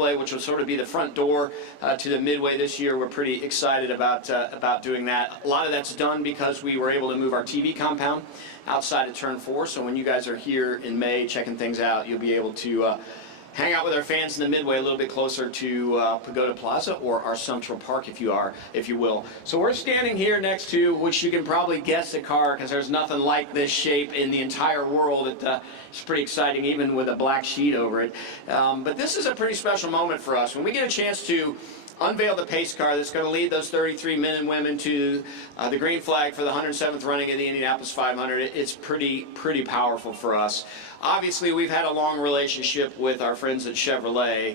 which will sort of be the front door to the Midway this year. We're pretty excited about doing that. A lot of that's done because we were able to move our TV compound outside of Turn 4. So when you guys are here in May checking things out, you'll be able to hang out with our fans in the Midway a little bit closer to Pagoda Plaza or our Central Park, if you will. So we're standing here next to, which you can probably guess the car, because there's nothing like this shape in the entire world. It's pretty exciting, even with a black sheet over it. But this is a pretty special moment for us. When we get a chance to unveil the pace car that's going to lead those 33 men and women to the green flag for the 107th running of the Indianapolis 500, it's pretty powerful for us. Obviously, we've had a long relationship with our friends at Chevrolet,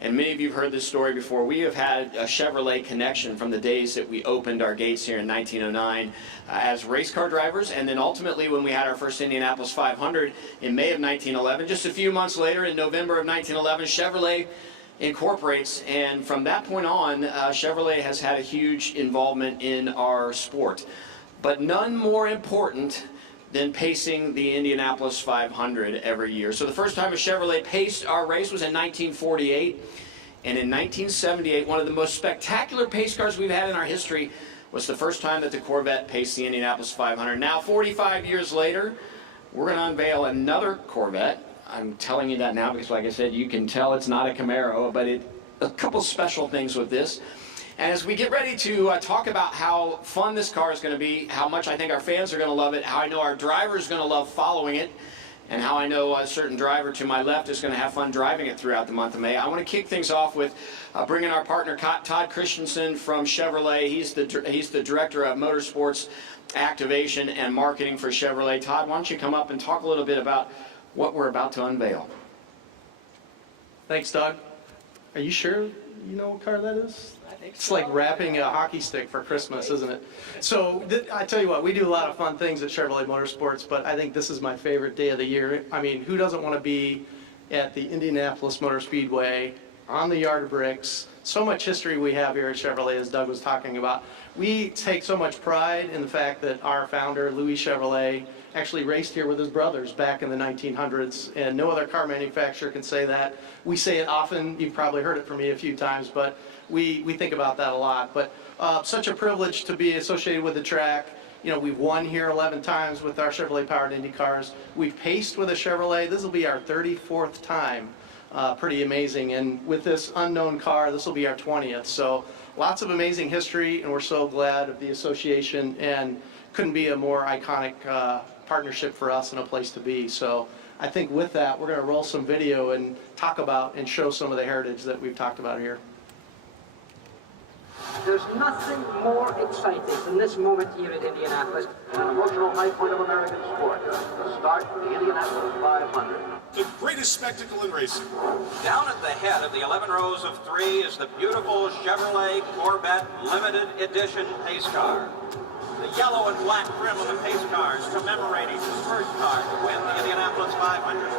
and many of you have heard this story before. We have had a Chevrolet connection from the days that we opened our gates here in 1909 as race car drivers, and then ultimately when we had our first Indianapolis 500 in May of 1911. Just a few months later, in November of 1911, Chevrolet incorporates, and from that point on, Chevrolet has had a huge involvement in our sport. But none more important than pacing the Indianapolis 500 every year. So the first time a Chevrolet paced our race was in 1948, and in 1978, one of the most spectacular pace cars we've had in our history was the first time that the Corvette paced the Indianapolis 500. Now, 45 years later, we're going to unveil another Corvette. I'm telling you that now because, like I said, you can tell it's not a Camaro, but a couple special things with this. And as we get ready to talk about how fun this car is going to be, how much I think our fans are going to love it, how I know our driver is going to love following it, and how I know a certain driver to my left is going to have fun driving it throughout the month of May, I want to kick things off with bringing our partner Todd Christensen from Chevrolet. He's the Director of Motorsports Activation and Marketing for Chevrolet. Todd, why don't you come up and talk a little bit about what we're about to unveil. Thanks, Doug. Are you sure you know what car that is? I think it's so. like wrapping a hockey stick for Christmas, isn't it? So I tell you what, we do a lot of fun things at Chevrolet Motorsports, but I think this is my favorite day of the year. I mean, who doesn't want to be at the Indianapolis Motor Speedway on the Yard of Bricks? So much history we have here at Chevrolet, as Doug was talking about. We take so much pride in the fact that our founder, Louis Chevrolet, actually raced here with his brothers back in the 1900s, and no other car manufacturer can say that. We say it often. You've probably heard it from me a few times, but we think about that a lot. But such a privilege to be associated with the track. You know, we've won here 11 times with our Chevrolet-powered Indy cars. We've paced with a Chevrolet. This will be our 34th time. Pretty amazing. And with this unknown car, this will be our 20th. So lots of amazing history, and we're so glad of the association, and couldn't be a more iconic partnership for us and a place to be. So I think with that, we're going to roll some video and talk about and show some of the heritage that we've talked about here. There's nothing more exciting than this moment here at Indianapolis. An emotional high point of American sport. The start of the Indianapolis 500. The greatest spectacle in racing. Down at the head of the 11 rows of three is the beautiful Chevrolet Corvette Limited Edition pace car. The yellow and black trim of the pace cars commemorating the first car to win the Indianapolis 500.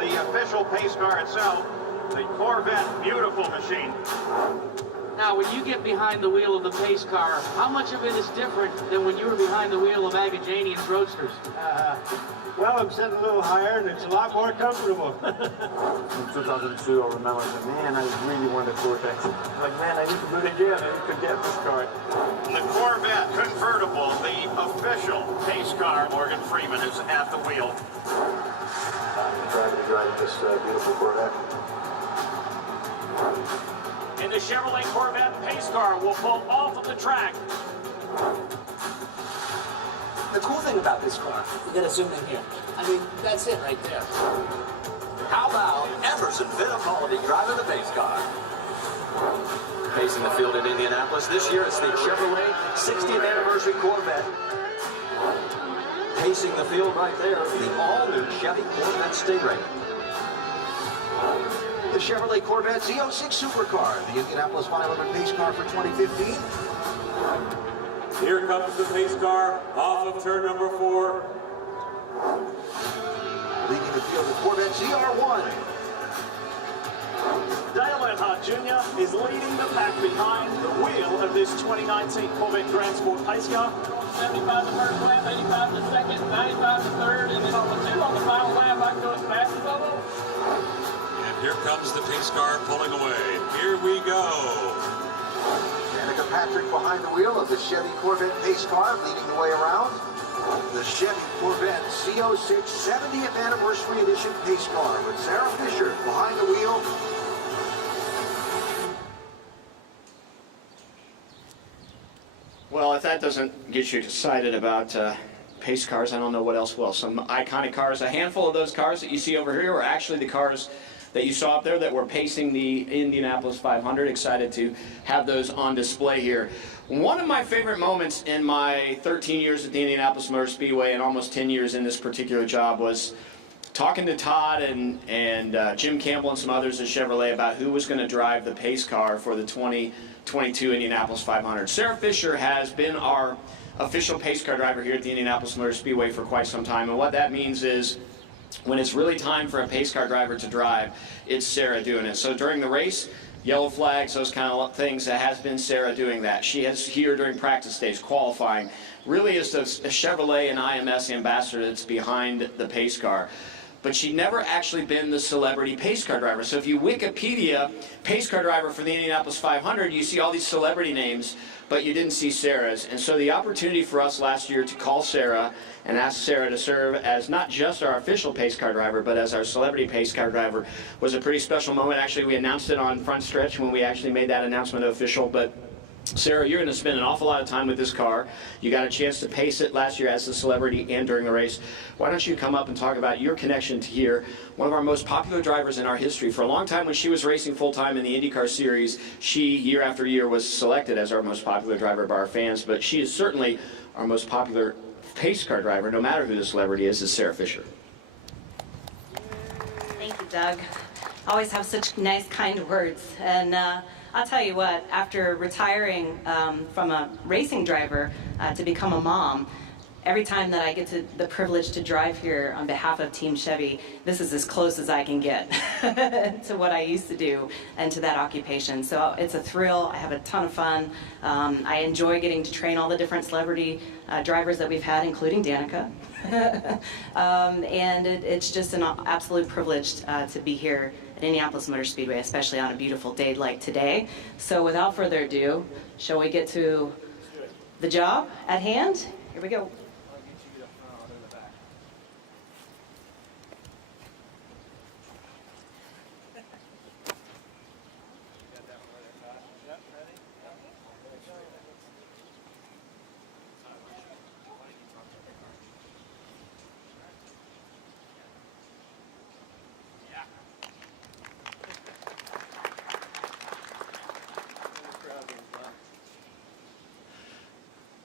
The official pace car itself, the Corvette Beautiful Machine. Now, when you get behind the wheel of the pace car, how much of it is different than when you were behind the wheel of Agajanian's Roadsters? Well, I'm sitting a little higher, and it's a lot more comfortable. In 2002, I remember, man, I really wanted a Corvette. Like, man, I need to do it again. I need to get this car. The Corvette convertible, the official pace car. Morgan Freeman is at the wheel. I'm trying to drive this beautiful Corvette. And the Chevrolet Corvette pace car will pull off of the track. The cool thing about this car, we're going to zoom in here. I mean, that's it right there. How about Emerson Fittipaldi driving the pace car? Pacing the field at Indianapolis this year, it's the Chevrolet 60th anniversary Corvette. Pacing the field right there, the all-new Chevy Corvette Stingray. The Chevrolet Corvette Z06 Supercar, the Indianapolis 500 pace car for 2015. Here comes the pace car off of turn number 4. Leading the field, the Corvette ZR1. Dale Earnhardt Jr. is leading the pack behind the wheel of this 2019 Corvette Grand Sport pace car. 75 to first lap, 85 to second, 95 to third, and then on the 2 on the final lap, I can go as fast as I want. And Here comes the pace car pulling away. Here we go. Danica Patrick behind the wheel of the Chevy Corvette pace car, leading the way around. The Chevy Corvette Z06 70th Anniversary Edition pace car with Sarah Fisher behind the wheel. Well, if that doesn't get you excited about pace cars, I don't know what else will. Some iconic cars. A handful of those cars that you see over here are actually the cars that you saw up there that were pacing the Indianapolis 500. Excited to have those on display here. One of my favorite moments in my 13 years at the Indianapolis Motor Speedway and almost 10 years in this particular job was talking to Todd and Jim Campbell and some others at Chevrolet about who was going to drive the pace car for the 2022 Indianapolis 500. Sarah Fisher has been our official pace car driver here at the Indianapolis Motor Speedway for quite some time, and what that means is when it's really time for a pace car driver to drive, it's Sarah doing it. So during the race, yellow flags, those kind of things, that has been Sarah doing that. She has here during practice days, qualifying, really is a Chevrolet and IMS ambassador that's behind the pace car. But she'd never actually been the celebrity pace car driver. So if you Wikipedia pace car driver for the Indianapolis 500, you see all these celebrity names, but you didn't see Sarah's. And so the opportunity for us last year to call Sarah and ask Sarah to serve as not just our official pace car driver, but as our celebrity pace car driver was a pretty special moment. Actually, we announced it on Front Stretch when we actually made that announcement official. But Sarah, you're going to spend an awful lot of time with this car. You got a chance to pace it last year as a celebrity and during the race. Why don't you come up and talk about your connection to here, one of our most popular drivers in our history. For a long time when she was racing full-time in the IndyCar Series, she, year after year, was selected as our most popular driver by our fans, but she is certainly our most popular pace car driver, no matter who the celebrity is Sarah Fisher. Thank you, Doug. Always have such nice, kind words. And I'll tell you what, after retiring from a racing driver to become a mom, every time that I get the privilege to drive here on behalf of Team Chevy, this is as close as I can get to what I used to do and to that occupation. So it's a thrill. I have a ton of fun. I enjoy getting to train all the different celebrity drivers that we've had, including Danica. And it's just an absolute privilege to be here at Indianapolis Motor Speedway, especially on a beautiful day like today. So without further ado, shall we get to the job at hand? Here we go.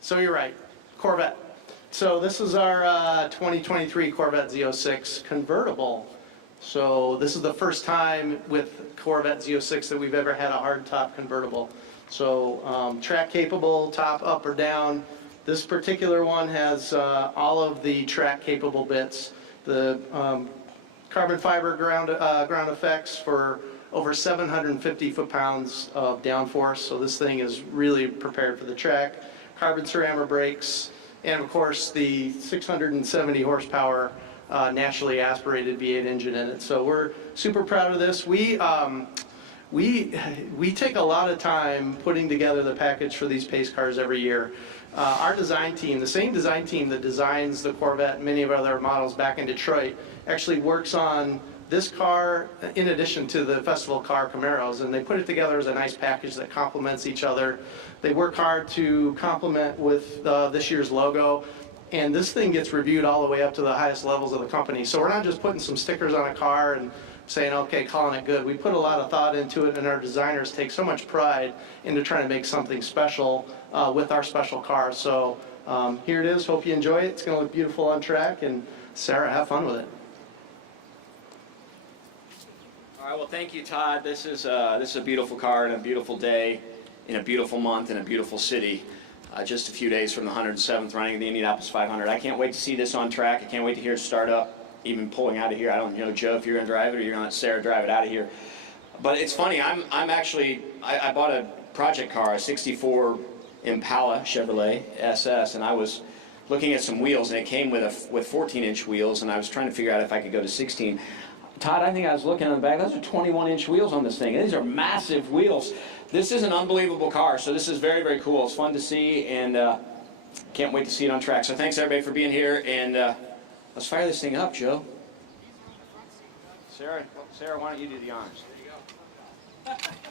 So you're right, Corvette. So this is our 2023 Corvette Z06 convertible. So this is the first time with Corvette Z06 that we've ever had a hardtop convertible. So track capable, top, up or down. This particular one has all of the track capable bits. The carbon fiber ground effects for over 750 foot-pounds of downforce. So this thing is really prepared for the track. Carbon ceramic brakes, and of course the 670 horsepower naturally aspirated V8 engine in it. So we're super proud of this. We take a lot of time putting together the package for these pace cars every year. Our design team, the same design team that designs the Corvette and many of our other models back in Detroit, actually works on this car in addition to the festival car Camaros, and they put it together as a nice package that complements each other. They work hard to complement with this year's logo, and this thing gets reviewed all the way up to the highest levels of the company. So we're not just putting some stickers on a car and saying, okay, calling it good. We put a lot of thought into it, and our designers take so much pride into trying to make something special with our special cars. So here it is. Hope you enjoy it. It's going to look beautiful on track, and Sarah, have fun with it. All right, well, thank you, Todd. This is a beautiful car and a beautiful day in a beautiful month in a beautiful city. Just a few days from the 107th running of the Indianapolis 500. I can't wait to see this on track. I can't wait to hear it start up, even pulling out of here. I don't know, Joe, if you're going to drive it or you're going to let Sarah drive it out of here. But it's funny. I bought a project car, a 64 Impala Chevrolet SS, and I was looking at some wheels, and it came with 14-inch wheels, and I was trying to figure out if I could go to 16. Todd, I think I was looking on the back. Those are 21-inch wheels on this thing. These are massive wheels. This is an unbelievable car, so this is very, very cool. It's fun to see, and can't wait to see it on track. So thanks, everybody, for being here, and let's fire this thing up, Joe. Sarah, why don't you do the honors? There you go.